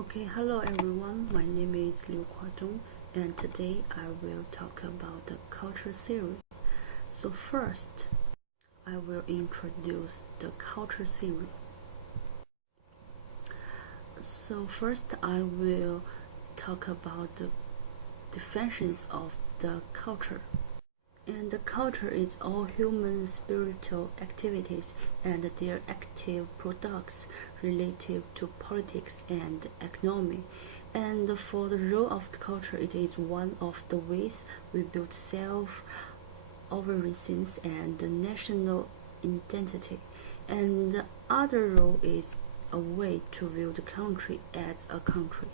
Okay, hello everyone. My name is Liu Kuazhong, and today I will talk about the culture theory. So first, I will introduce the culture theory. So first, I will talk about the definitions of the culture. And the culture is all human spiritual activities and their active products relative to politics and economy. And for the role of the culture, it is one of the ways we build self-awareness and national identity. And the other role is a way to view the country as a country.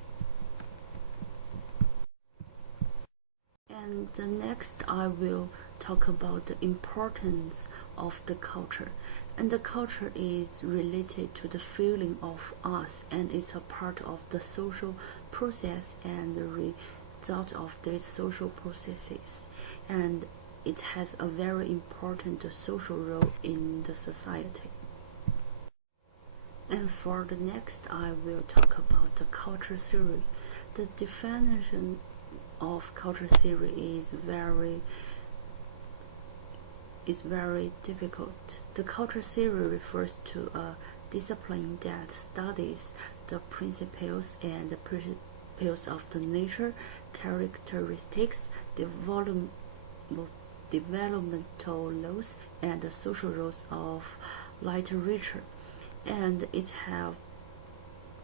And next, I will talk about the importance of the culture. And the culture is related to the feeling of us, and it's a part of the social process and the result of these social processes. And it has a very important social role in the society. And for the next, I will talk about the culture theory. The definition of culture theory is very difficult. The culture theory refers to a discipline that studies the principles and the principles of the nature, characteristics, developmental laws, and the social roles of literature, and it have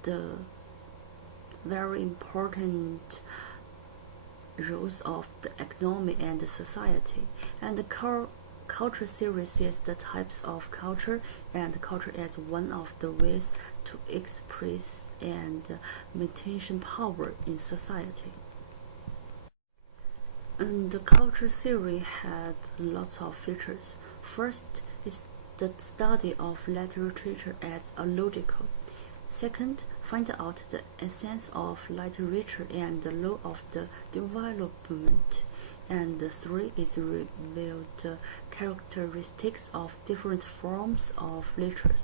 the very important roles of the economy and the society. And the culture theory sees the types of culture and culture as one of the ways to express and maintain power in society. And the culture theory had lots of features. First is the study of literature as a logical. Second, find out the essence of literature and the law of the development. And three is reveal the characteristics of different forms of literature.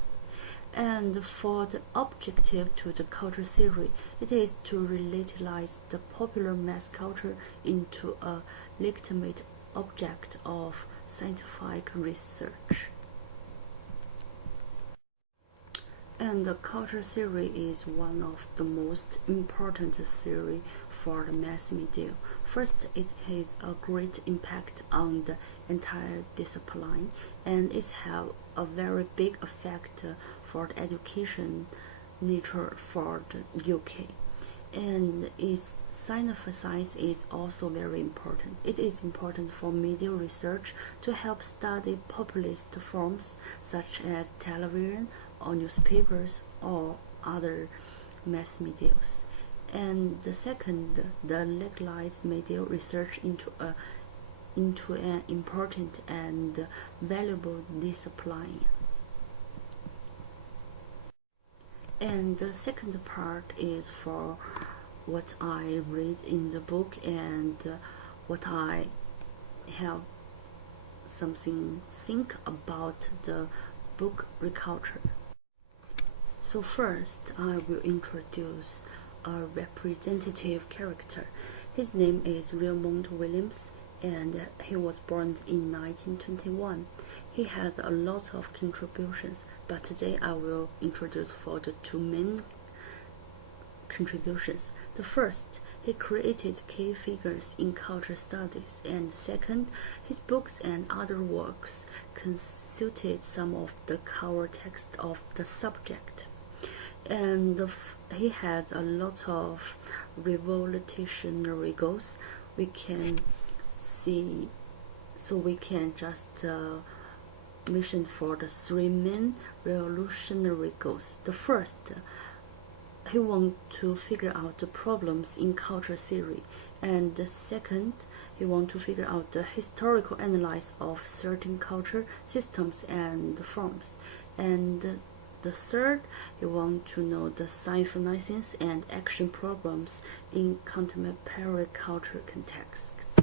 And for the objective to the culture theory, it is to relativize the popular mass culture into a legitimate object of scientific research. And the culture theory is one of the most important theory for the mass media. First, it has a great impact on the entire discipline, and it has a very big effect for the education nature for the UK. And its scientific science is also very important. It is important for media research to help study populist forms such as television or newspapers or other mass medias. And the second, the legalized media research into an important and valuable discipline. And the second part is for what I read in the book and what I have something think about the book culture. So first, I will introduce a representative character. His name is Raymond Williams, and he was born in 1921. He has a lot of contributions, but today I will introduce for the two main contributions. The first, he created key figures in culture studies, and second, his books and other works constituted some of the core text of the subject. And he had a lot of revolutionary goals. We can see, so we can just mention for the three main revolutionary goals. The first, he want to figure out the problems in culture theory, and the second, he want to figure out the historical analysis of certain culture systems and forms, and the third, he want to know the science and action problems in contemporary culture contexts.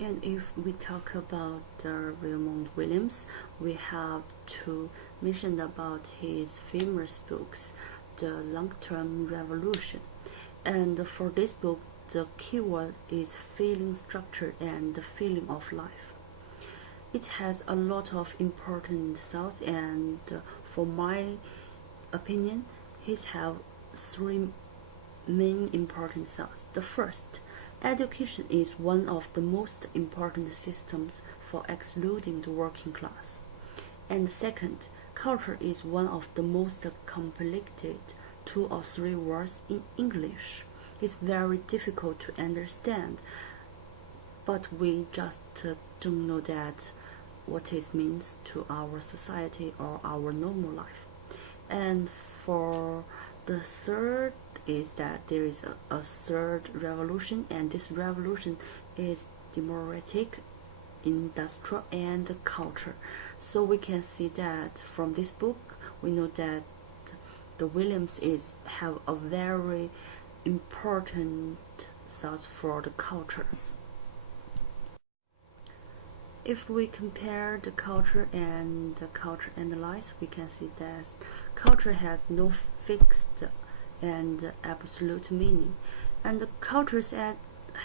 And if we talk about Raymond Williams, we have to mentioned about his famous books, The Long-Term Revolution. And for this book, the keyword is feeling structure and the feeling of life. It has a lot of important thoughts, and for my opinion, he have three main important thoughts. The first, education is one of the most important systems for excluding the working class. And second, culture is one of the most complicated 2 or 3 words in English. It's very difficult to understand, but we just don't know that what it means to our society or our normal life. And for the third is that there is a third revolution, and this revolution is democratic, industrial, and culture. So we can see that from this book we know that the Williams is have a very important thought for the culture. If we compare the culture and the culture analysis, we can see that culture has no fixed and absolute meaning, and the culture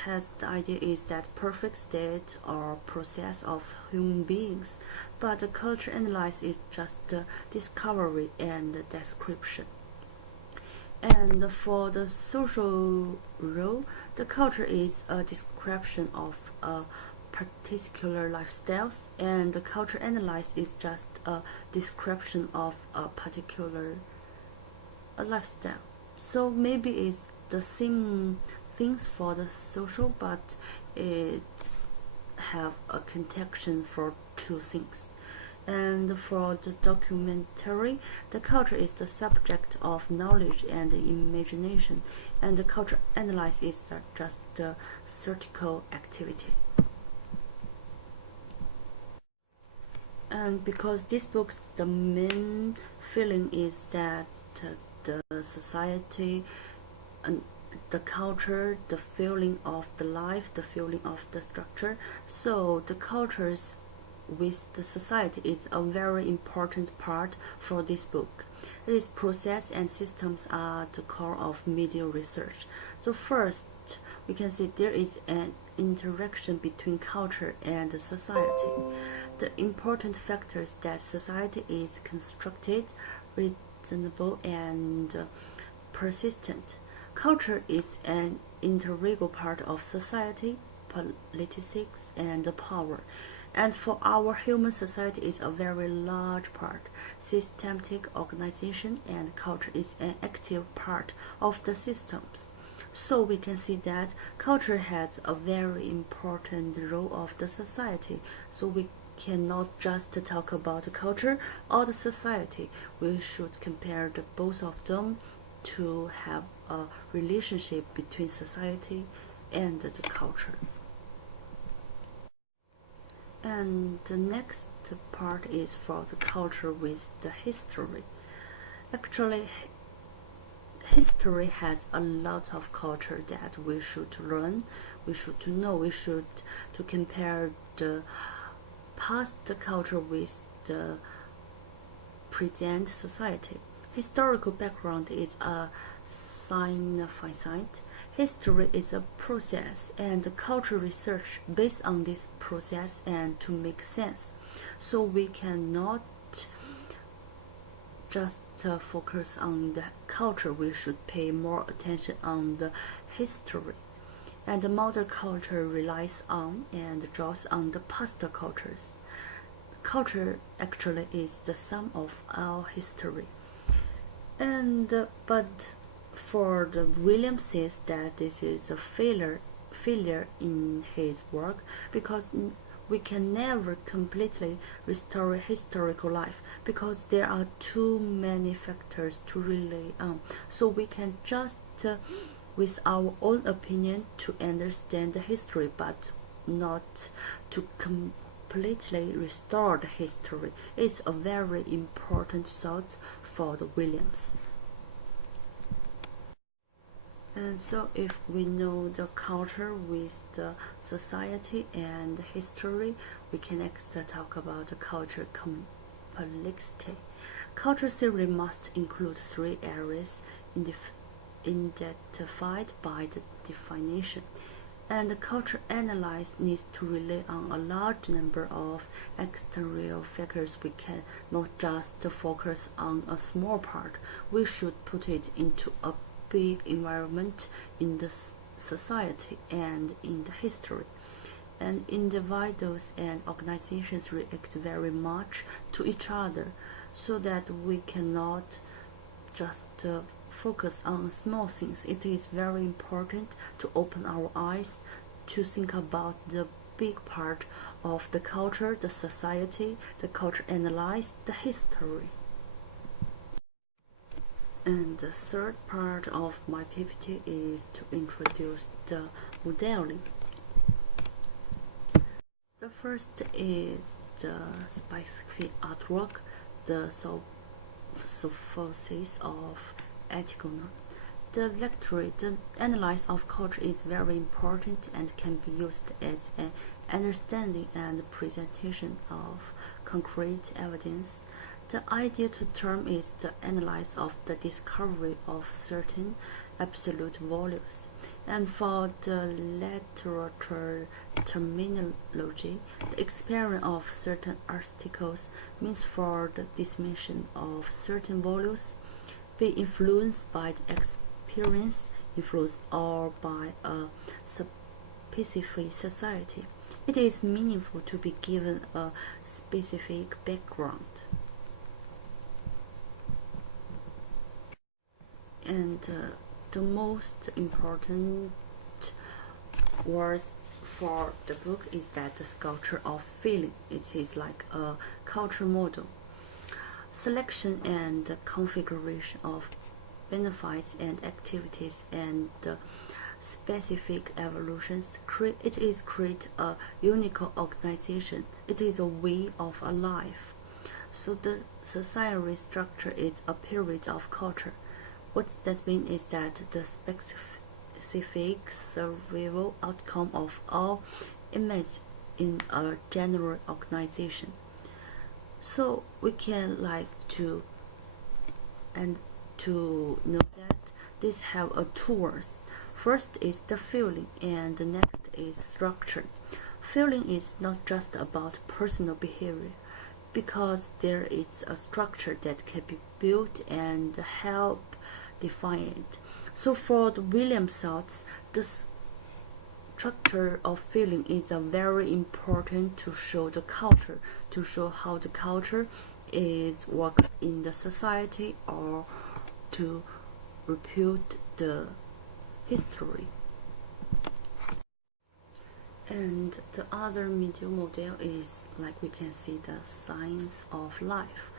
has the idea is that perfect state or process of human beings, but the culture analysis is just the discovery and the description. And for the social role, the culture is a description of a particular lifestyles, and the culture analysis is just a description of a particular lifestyle. So maybe it's the same things for the social, but it's have a connection for two things. And for the documentary, the culture is the subject of knowledge and imagination, and the culture analysis is just the theoretical activity. And because this book's the main feeling is that the society and the culture, the feeling of the life, the feeling of the structure, so the cultures with the society is a very important part for this book. This process and systems are the core of media research. So first, we can see there is an interaction between culture and society. The important factors that society is constructed, reasonable, and persistent. Culture is an integral part of society, politics, and power. And for our human society is a very large part. Systematic organization and culture is an active part of the systems. So we can see that culture has a very important role of the society. So we cannot just talk about the culture or the society. We should compare the both of them to have a relationship between society and the culture. And the next part is for the culture with the history. Actually, history has a lot of culture that we should learn, we should to know, we should to compare the past culture with the present society. Historical background is a sign of insight. History is a process, and cultural research based on this process and to make sense. So we cannot just focus on the culture. We should pay more attention on the history. And the modern culture relies on and draws on the past cultures. Culture actually is the sum of our history. And but for the William says that this is a failure in his work, because we can never completely restore historical life because there are too many factors to rely on. So we can just with our own opinion to understand the history, but not to completely restore the history. It's a very important thought for the Williams. And so if we know the culture with the society and the history, we can next talk about the culture complexity. culture theory must include three areas identified by the definition, and the culture analysis needs to rely on a large number of external factors. We cannot just focus on a small part. We should put it into a big environment in the society and in the history. And individuals and organizations react very much to each other, so that we cannot just focus on small things. It is very important to open our eyes to think about the big part of the culture, the society, the culture analyze, the history. And the third part of my PPT is to introduce the modeling. The first is the specific artwork, the surfaces of ethical norm. The lecture, the analysis of culture is very important and can be used as an understanding and presentation of concrete evidence. The ideal term is the analysis of the discovery of certain absolute values. And for the literature terminology, the experience of certain articles means for the dismission of certain values be influenced by the experience, influenced or by a specific society. It is meaningful to be given a specific background. And the most important words for the book is that the culture of feeling. It is like a culture model. Selection and configuration of benefits and activities and specific evolutions. It is create a unique organization. It is a way of a life. So the society structure is a period of culture. What that means is that the specific survival outcome of all images in a general organization. So we can to know that these have two words. First is the feeling, and the next is structure. Feeling is not just about personal behavior, because there is a structure that can be built and help define it. So for the Williams thoughts, the structure of feeling is very important to show the culture, to show how the culture is worked in the society or to repute the history. And the other medial model is we can see the science of life.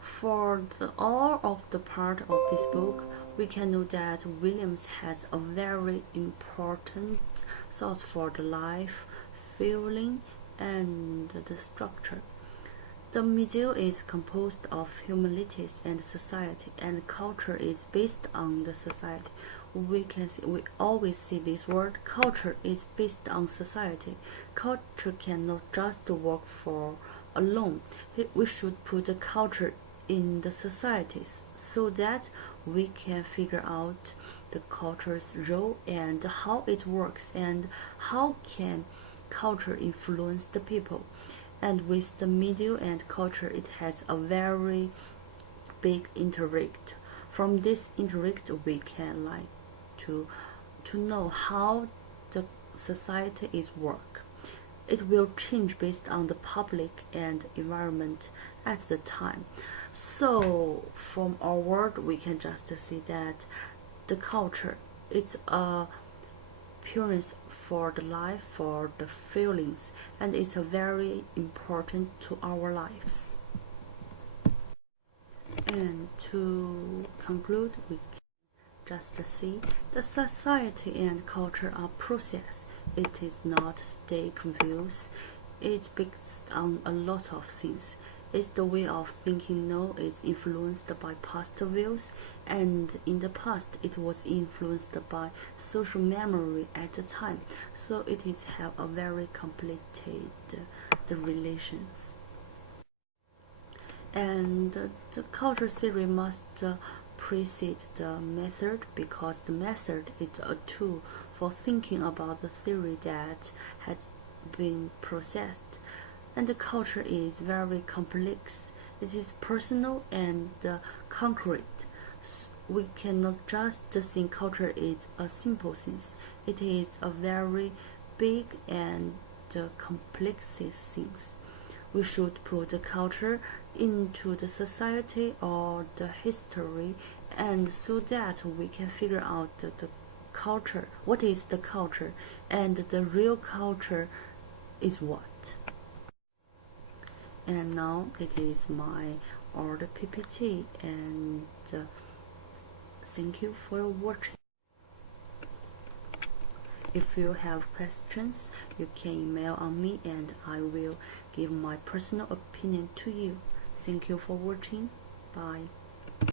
For all of the part of this book, we can know that Williams has a very important thought for the life, feeling, and the structure. The medial is composed of humanities and society, and culture is based on the society. We always see this word, culture is based on society. Culture cannot just work for alone. We should put the culture in the societies so that we can figure out the culture's role and how it works and how can culture influence the people. And with the medial and culture, it has a very big interact. From this interact, we can to know how the society is work. It will change based on the public and environment at the time. So from our word, we can just see that the culture is a appearance for the life, for the feelings, and it's a very important to our lives. And to conclude, we can just see the society and culture are process. It is not static views. It based on a lot of things. It's the way of thinking now is influenced by past views, and in the past it was influenced by social memory at the time. So it is have a very complicated the relations. And the culture theory must precede the method, because the method is a tool for thinking about the theory that has been processed. And the culture is very complex. It is personal and concrete. We cannot just think culture is a simple thing. It is a very big and complex thing. We should put the culture into the society or the history, and so that we can figure out the culture, what is the culture, and the real culture is what. And now it is my old PPT, and thank you for watching. If you have questions, you can email on me and I will give my personal opinion to you. Thank you for watching. Bye.